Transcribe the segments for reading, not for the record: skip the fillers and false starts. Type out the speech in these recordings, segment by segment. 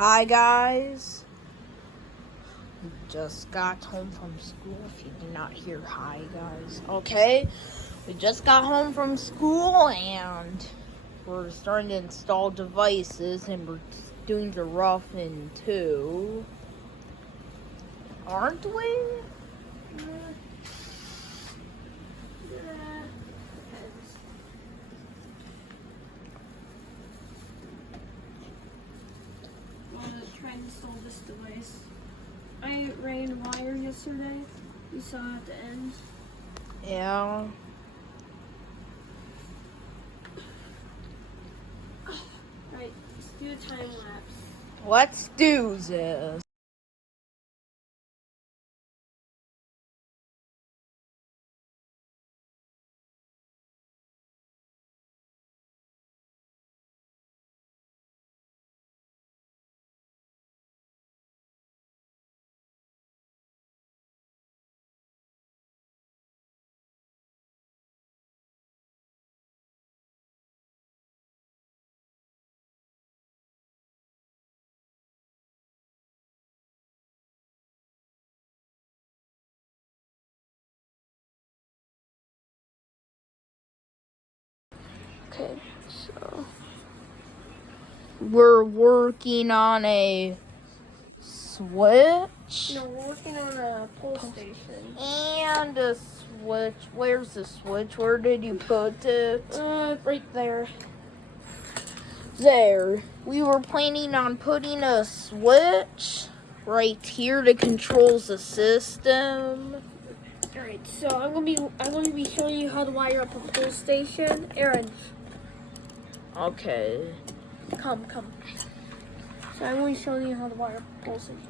Hi guys, we just got home from school. If you did not hear hi guys, okay, we just got home from school and we're starting to install devices and we're doing the rough in two, aren't we? Try to install this device. I ran wire yesterday. You saw at the end. Yeah. Right, let's do a time lapse. Let's do this. Okay, so we're working on a switch No, we're working on a pole station. and a switch. Where's the switch? Where did you put it? Right there. There. We were planning on putting a switch right here that controls the system. Alright, so I'm gonna be showing you how to wire up a pole station. Aaron, Okay. come. So I'm going to show you how to wire up a pole station.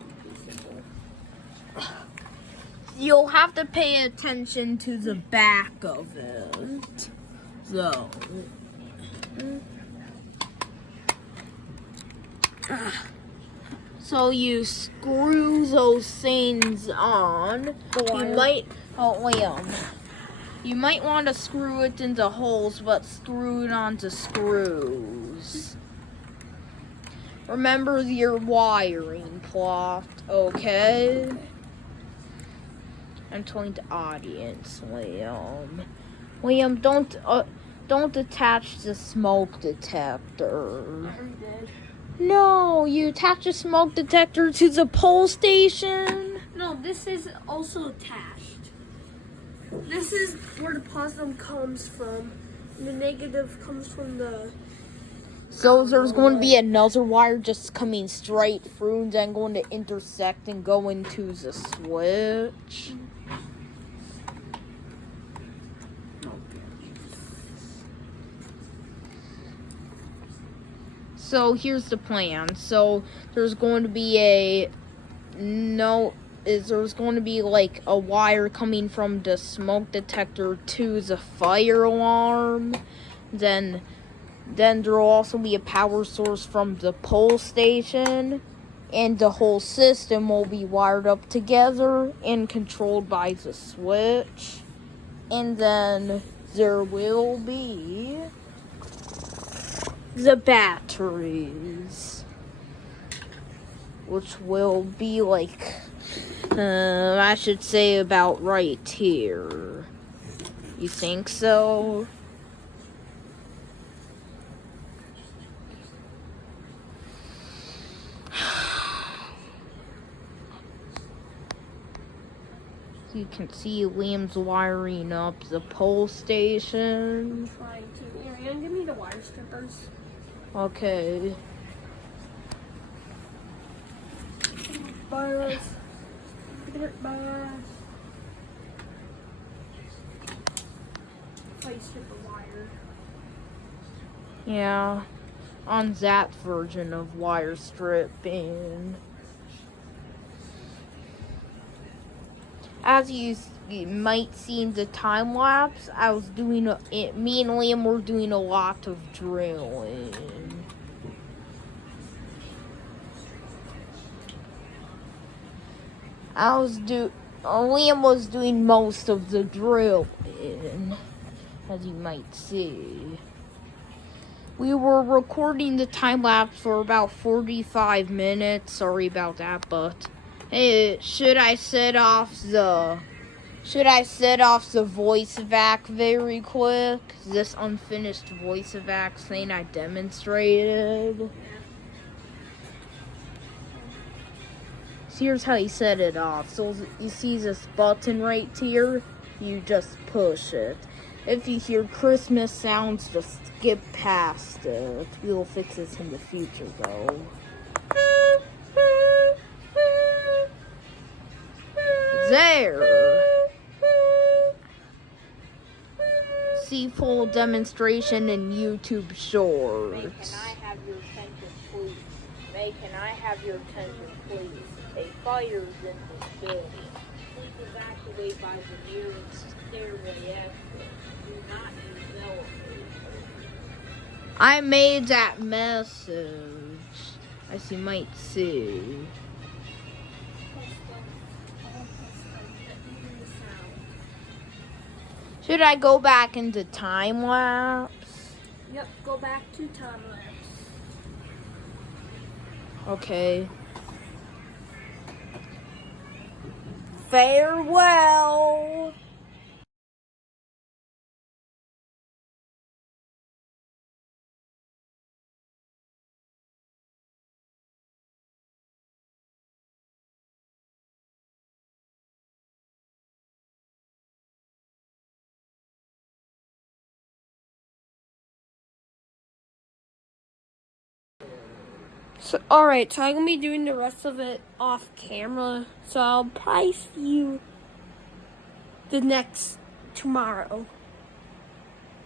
You'll have to pay attention to the back of it. So. So you screw those things on. You might want to screw it into holes, but screw it onto screws. Remember your wiring plot, okay? I'm telling the audience, Liam. Liam, don't attach the smoke detector. I already did. No, you attach a smoke detector to the pole station? No, this is also attached. This is where the positive comes from. And the negative comes from the... So there's going to be another wire just coming straight through and then going to intersect and go into the switch. So here's the plan. So there's going to be there's going to be like a wire coming from the smoke detector to the fire alarm. Then there will also be a power source from the pole station, and the whole system will be wired up together and controlled by the switch. And then there will be the batteries, which will be like, I should say about right here. You think so? You can see Liam's wiring up the pole station. Trying to. Aaron, give me the wire strippers. Okay. Bars. Bars. How you strip a wire. Yeah. On that version of wire stripping. As you might see in the time lapse, me and Liam were doing a lot of drilling. Liam was doing most of the drilling, as you might see. We were recording the time lapse for about 45 minutes. Sorry about that, but hey, should I set off the voice vac very quick? This unfinished voice vac thing I demonstrated. So here's how you set it off. So you see this button right here? You just push it. If you hear Christmas sounds, just skip past it. We'll fix this in the future, though. There! See full demonstration in YouTube Shorts. May, can I have your attention, please? May, can I have your attention, please? A fire is in this building. Please evacuate by the nearest stairway exit. Do not use elevators. I made that message, as you might see. Should I go back into time lapse? Yep, go back to time lapse. Okay. Farewell. So, alright, so I'm going to be doing the rest of it off camera. So I'll probably see you the next tomorrow.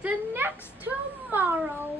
The next tomorrow.